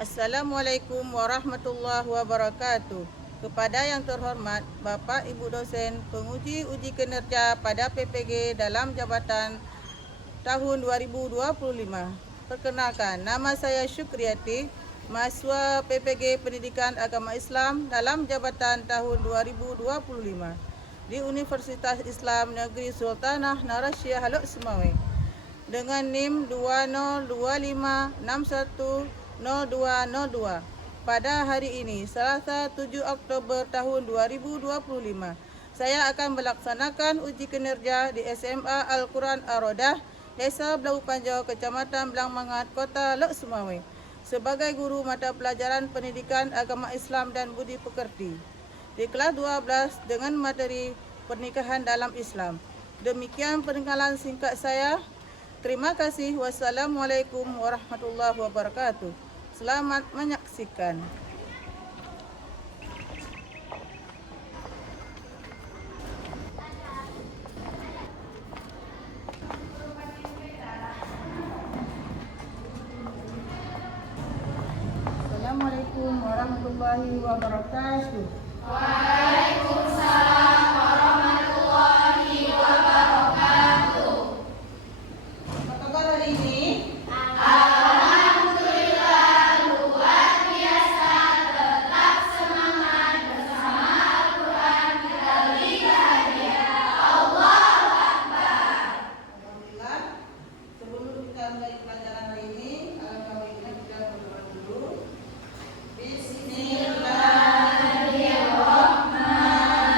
Assalamualaikum warahmatullahi wabarakatuh. Kepada yang terhormat Bapak Ibu dosen penguji uji kinerja pada PPG dalam jabatan tahun 2025. Perkenalkan, nama saya Syukriati, mahasiswa PPG Pendidikan Agama Islam dalam jabatan tahun 2025 di Universitas Islam Negeri Sultanah Narasyah Lok Sumawe dengan NIM 2025610202 pada hari ini, Selasa 7 Oktober tahun 2025. Saya akan melaksanakan uji kinerja di SMA Al-Quran Ar-Rodah, Desa Belau Panjau, Kecamatan Belang Mangat, Kota Lok Sumawe, sebagai guru mata pelajaran Pendidikan Agama Islam dan Budi Pekerti di kelas 12 dengan materi pernikahan dalam Islam. Demikian perkenalan singkat saya. Terima kasih. Wassalamualaikum warahmatullahi wabarakatuh. Selamat menyaksikan. Assalamualaikum warahmatullahi wabarakatuh. Waalaikumsalam warahmatullahi wabarakatuh. Apa kabar hari ini? Alhamdulillah luar biasa, tetap semangat bersama Al-Quran kita beri bahagia. Allahu Akbar. Alhamdulillah. Sebelum kita mulai pelajaran hari ini, alangkah baiknya kita berdoa dulu. Bismillahirrahmanirrahim.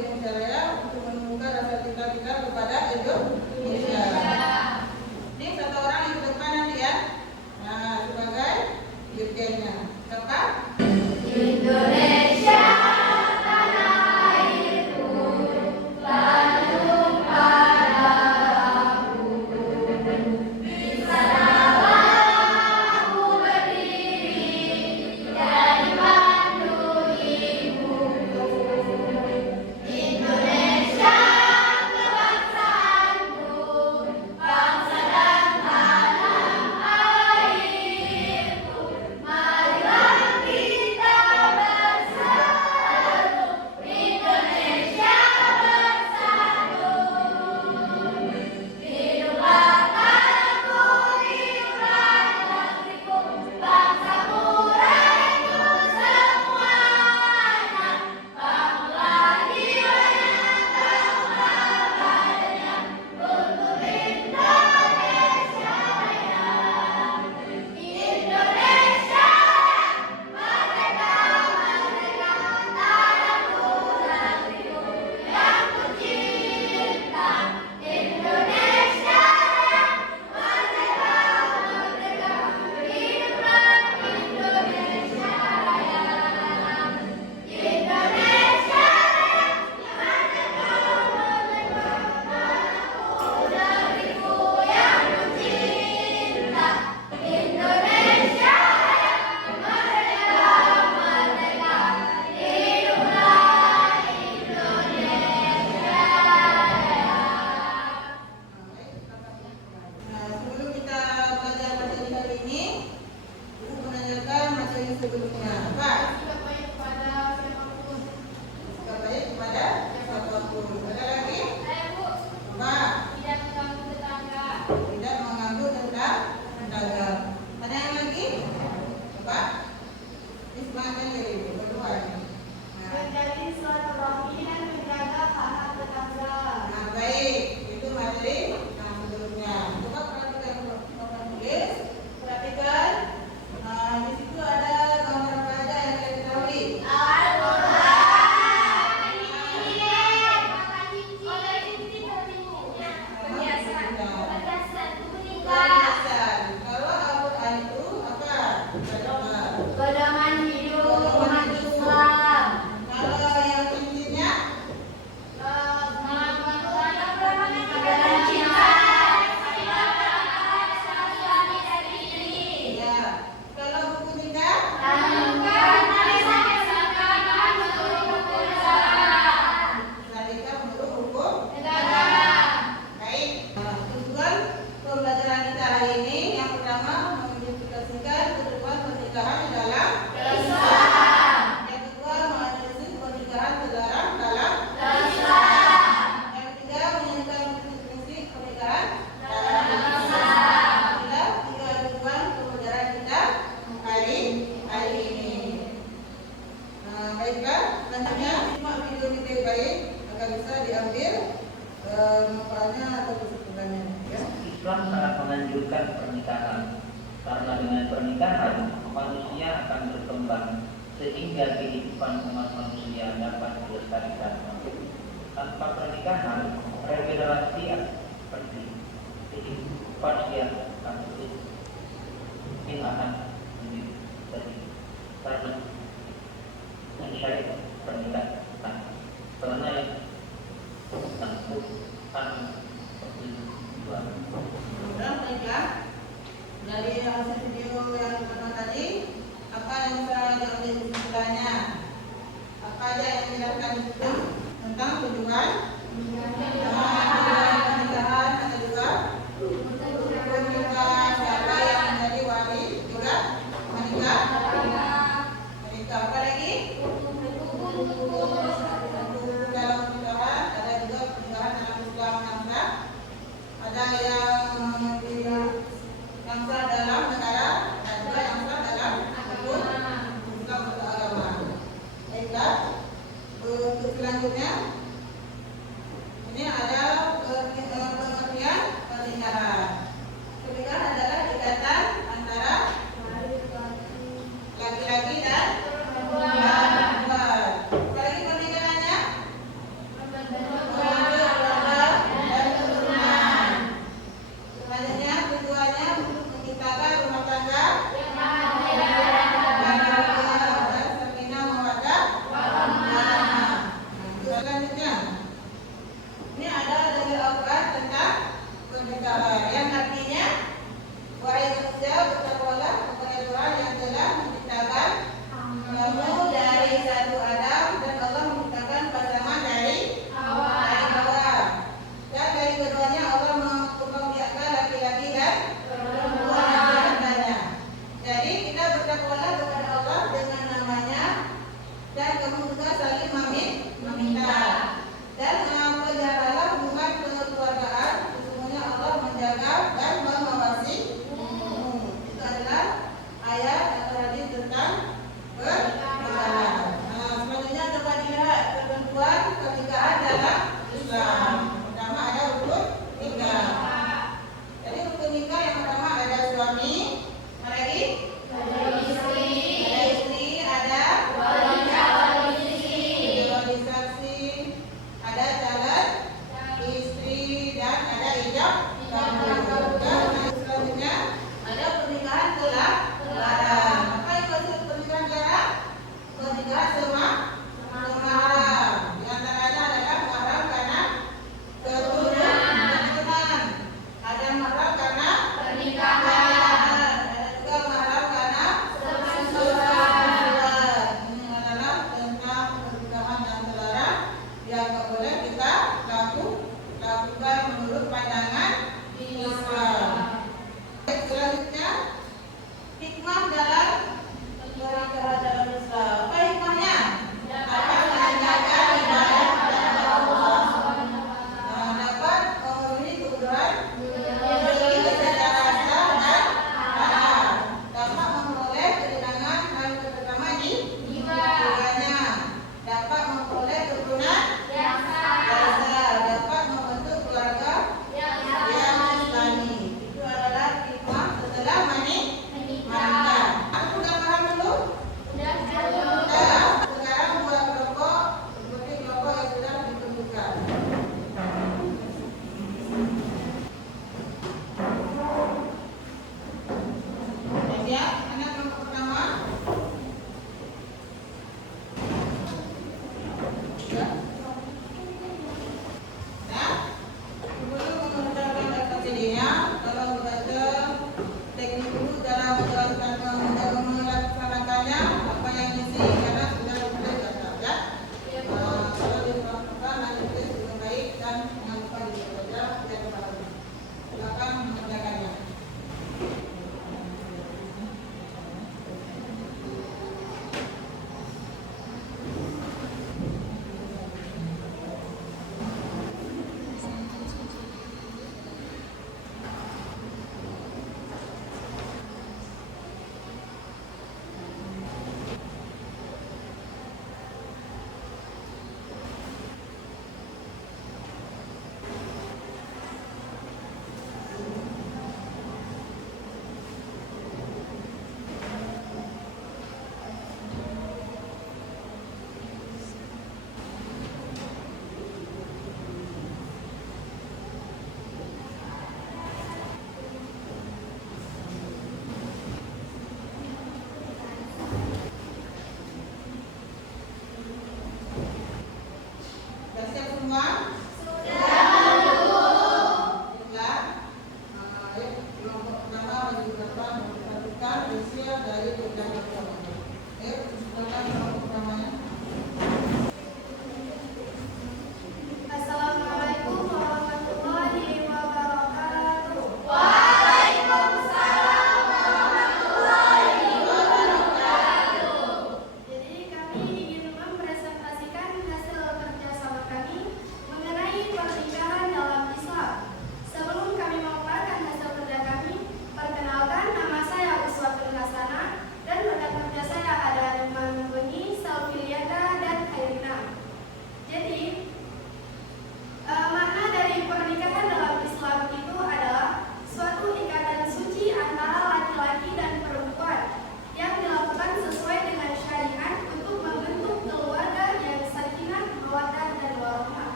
Indonesia Raya untuk menumbuhkan rasa cinta kita kepada Indonesia. Ini satu orang yang ke depan nanti ya. Nah, sebagai dirjennya. Siapa? Indonesia tanah airku, Bandung padaku. Di sanalah aku berdiri, jadi pandu ibuku. Indonesia kebangsaanku, bangsa dan tanah airku. Marilah kita bersatu, Indonesia bersatu. Hiduplah tanahku, hiduplah negeriku, bangsaku, rakyatku semuanya. Bangunlah jiwanya, bangunlah badannya, untuk Indonesia Raya. Indonesia merdeka, merdeka, tanahku, negeriku yang kucinta. Indonesia merdeka, merdeka, hiduplah Indonesia Raya. Indonesia merdeka, merdeka, tanahku, negeriku yang kucinta. Indonesia merdeka, merdeka, hiduplah Indonesia Raya. Nah, sebelum kita belajar materi hari ini, Ibu menanyakan materi sebelumnya. Apa? Sikap baik kepada siapapun. Ada lagi? Apa? Tidak mengganggu tetangga. Ada yang lagi? Apa? Ini semangatnya diri, berdua. Nah, Menjadi silaturahmi dan menjaga hak tetangga. nah, baik, itu materi yang sebelumnya. Coba perhatikan Bapak tulis, perhatikan. Nah, di situ ada gambar apa aja yang kalian ketahui? Perhiasan. Kalau Al-Quran itu apa? Pedoman hidup umat Islam. Kalau yang cincinnya? Pedoman cinta. Ya. Kalau buku cinta? Salika menurut hukum. Baik. Tujuan pembelajaran kita hari ini yang pertama mengidentifikasikan ketentuan pernikahan di dalam Islam. Yang kedua menganalisis pernikahan dilarang dalam Yang ketiga menyanyikan prinsip pernikahan dalam Islam. Inilah tiga tujuan pembelajaran kita hari ini. Nah, baiklah, selanjutnya simak video ini baik-baik agar bisa diambil manfaatnya atau kesimpulannya. Ya. Islam sangat menganjurkan pernikahan karena dengan pernikahan manusia akan berkembang sehingga kehidupan umat manusia dapat dilestarikan. Tanpa pernikahan, regenerasi seperti kehidupan yang akan terus mungkin akan menjadi karena mensyariat pernikahan karena yang takut akan persetujuan. Kemudian baiklah, dari hasil video yang pertama tadi, apa yang bisa diambil kesimpulannya? Apa aja yang menjelaskan di situ tentang tujuan pernikahan atau juga hukum juga siapa yang menjadi wali juga menikah. Apa lagi? Hukum dalam pernikahan, ada juga pernikahan dalam Islam yang sah. Ada yang sah dalam negara, ada juga yang sah dalam hukum Islam atau agama. Baiklah, untuk selanjutnya ini ada pengertian pernikahan. Pernikahan adalah ikatan antara laki-laki dan perempuan. Apalagi pernikahannya?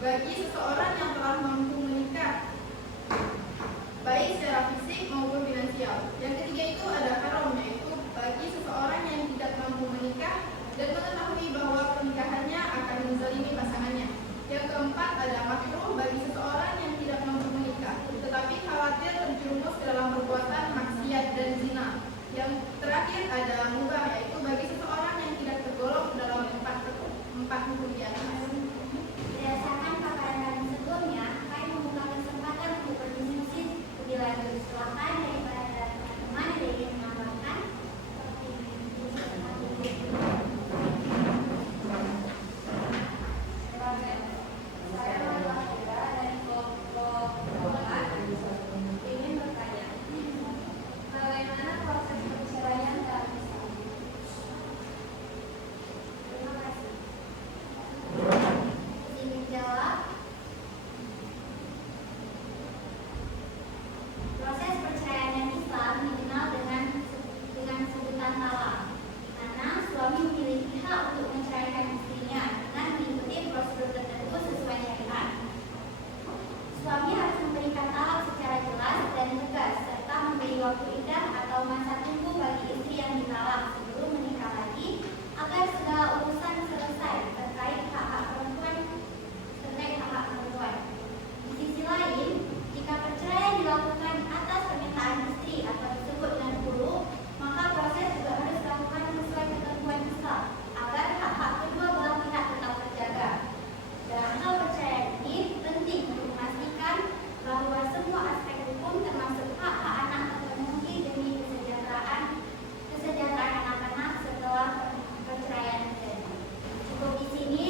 bagi seseorang yang telah mampu menikah, baik secara fisik maupun finansial. Yang ketiga itu ada haram, yaitu bagi seseorang yang tidak mampu menikah dan mengetahui bahwa pernikahannya akan menzalimi pasangannya. Yang keempat ada makruh bagi seseorang yang tidak mampu menikah, tetapi khawatir terjerumus dalam perbuatan maksiat dan zina. Yang terakhir ada mubah, yaitu bagi seseorang yang tidak tergolong dalam empat hukum di atas. Berdasarkan paparan kami sebelumnya, kami membuka kesempatan untuk berdiskusi lebih lanjut. Silakan daripada teman-teman yang ingin menambahkan. Saya adalah Ira dari kelompok 4 ingin bertanya, bagaimana proses perceraian dalam Islam? Terima kasih. Ingin jawab? Proses perceraian Islam dikenal dengan sebutan talak, di mana suami memiliki hak untuk menceraikan istrinya dengan mengikuti prosedur tertentu sesuai syariat. Suami harus memberikan talak secara jelas dan tegas serta memberi waktu iddah atau masa tunggu bagi istri yang ditalak sebelum menikah lagi agar segala urusan selesai terkait hak-hak perempuan. Di sisi lain, jika perceraian dilakukan atas permintaan istri atau disebut dengan hulu, maka proses juga harus dilakukan sesuai ketentuan Islam agar hak-hak kedua belah pihak tetap terjaga. Dalam hal perceraian ini penting untuk memastikan bahwa semua aspek hukum termasuk hak-hak anak terpenuhi demi kesejahteraan anak-anak setelah perceraian terjadi. Cukup di sini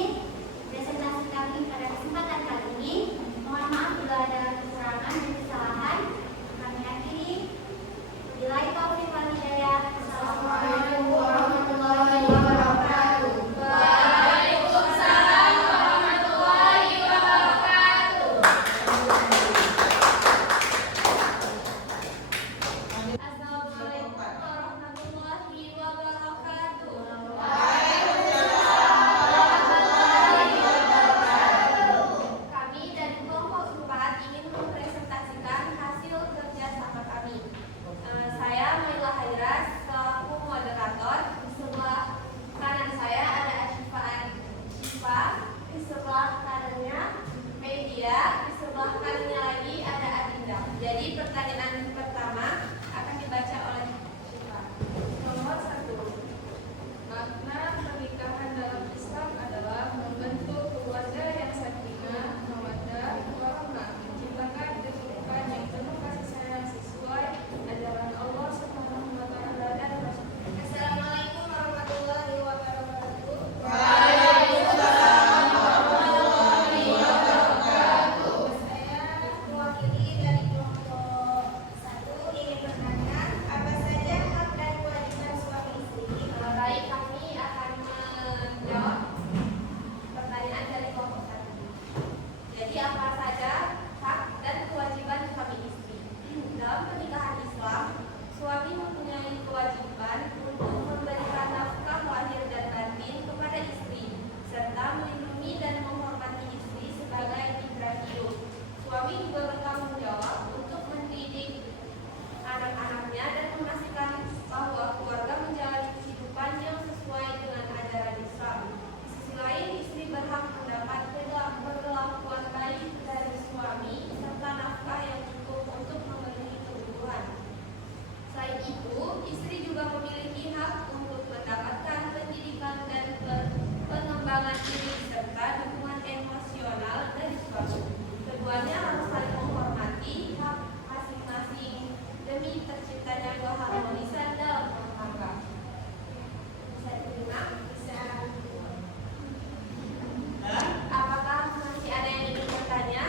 presentasi kami pada kesempatan kali ini. Mohon maaf bila ada kekurangan dan kesalahan. Kami akhiri. Billahi taufiq wal hidayah. Assalamualaikum warahmatullahi wabarakatuh. Waalaikumsalam warahmatullahi wabarakatuh. Assalamualaikum warahmatullahi wabarakatuh. Kami dari kelompok 4 ingin mempresentasikan hasil kerja sama kami. Saya Maila Hairas selaku moderator. Di sebelah kanan saya ada Asyifa, di sebelah kanannya Media, di sebelah kanannya lagi ada Adinda. Jadi pertanyaan pertama akan dibaca oleh Asyifa. Nomor 1. Makna pernikahan dalam Islam adalah membentuk keluarga yang sakinah, mawaddah, warahmah, menciptakan kehidupan yang penuh kasih sayang sesuai ajaran Allah Subhanahu wa taala dan Rasul-Nya. Assalamualaikum warahmatullahi wabarakatuh. Waalaikumsalam warahmatullahi wabarakatuh. Saya mewakili dari kelompok 1 ingin bertanya, apa saja hak dan kewajiban suami istri? Baik, kami akan menjawab pertanyaan dari kelompok 1. Jadi apa saja hak dan kewajiban suami istri? Dalam pernikahan Islam, suami mempunyai kewajiban untuk memberikan nafkah lahir dan batin kepada istri, serta melindungi dan menghormati istri sebagai mitra hidup. Suami juga bertanggung jawab untuk mendidik anak-anaknya dan memastikan bahwa keluarga menjalani kehidupan yang sesuai dengan ajaran Islam. Di sisi lain, istri berhak mendapat perlakuan baik dari suami serta nafkah yang cukup untuk memenuhi kebutuhan. Selain itu, istri juga memiliki hak untuk mendapatkan pendidikan dan pengembangan diri serta dukungan emosional dari suami. Keduanya harus saling menghormati hak masing-masing demi terciptanya keharmonisan dalam rumah tangga. Bisa diterima? Bisa. Apakah masih ada yang ingin bertanya?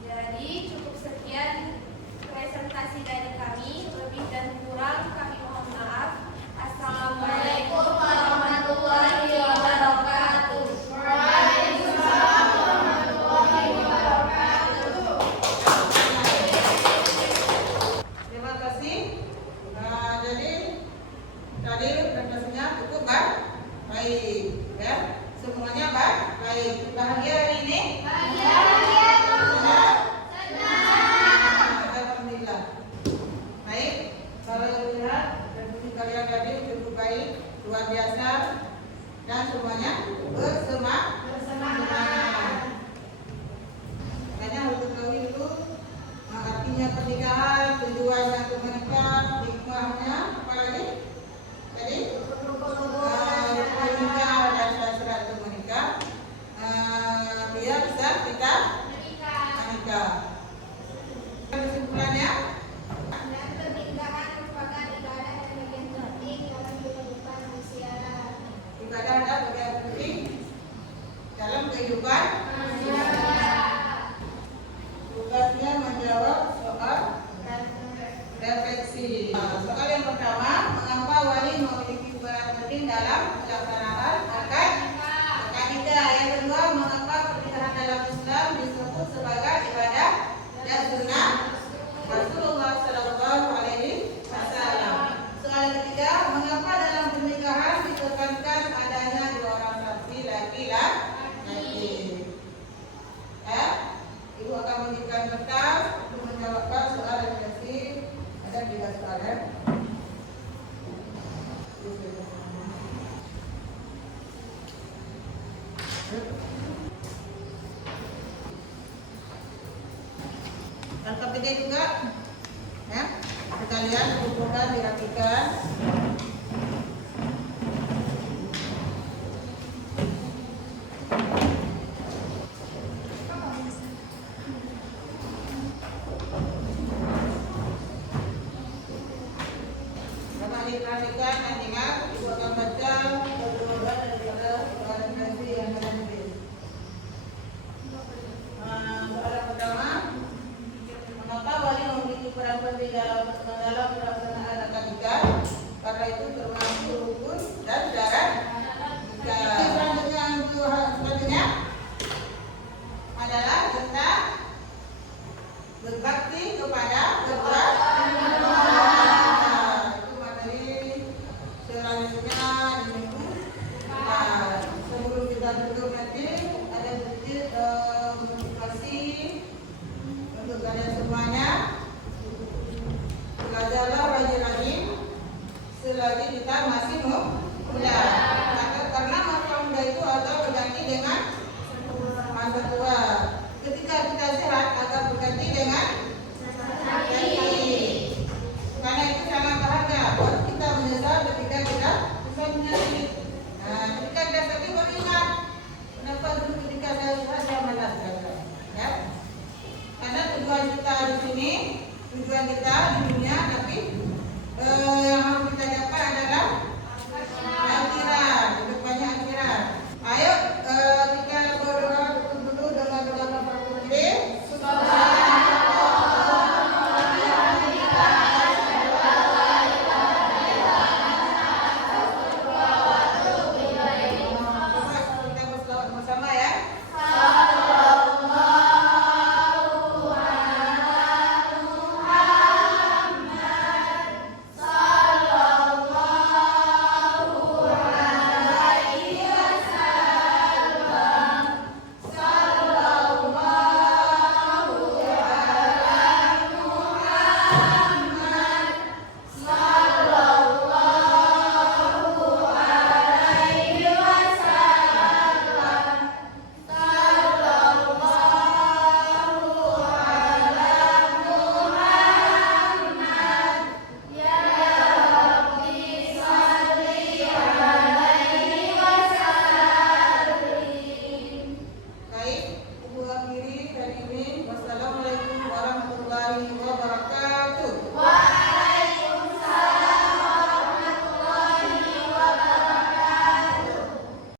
Jadi cukup sekian presentasi dari kami. Lebih dan kurang kami mohon maaf. Assalamualaikum warahmatullahi wabarakatuh. Waalaikumsalam warahmatullahi wabarakatuh. Terima kasih. Jadi tadi presentasinya cukup kan? Baik, ya. Semuanya baik. Bahagia hari ini? Alhamdulillah. Baik, kalau lihat diskusi kalian tadi cukup baik, luar biasa, dan semuanya bersemangat. Makanya harus ketahui dulu artinya pernikahan, tujuannya untuk menikah, hikmahnya, apalagi tadi menikah dan syarat untuk menikah, biar bisa kita menikah. Kesimpulannya, Dan pernikahan merupakan ibadah dan bagian penting dalam kehidupan manusia. ibadah adalah bagian penting dalam kehidupan. Tugasnya menjawab soal refleksi. Soal yang pertama, mengapa wali memiliki peran penting dalam pelaksanaan akad nikah? Yang kedua, mengapa pernikahan dalam Islam disebut sebagai ibadah dan sunnah Rasulullah Shallallahu Alaihi Wasallam? Soal yang ketiga, mengapa dalam pernikahan ditekankan adanya dua orang saksi laki-laki? Ibu akan memberikan kertas untuk menjawab soal refleksi. Ada 3 soalan. Dan ketiga juga, ya, sekalian kumpulkan, dirapikan.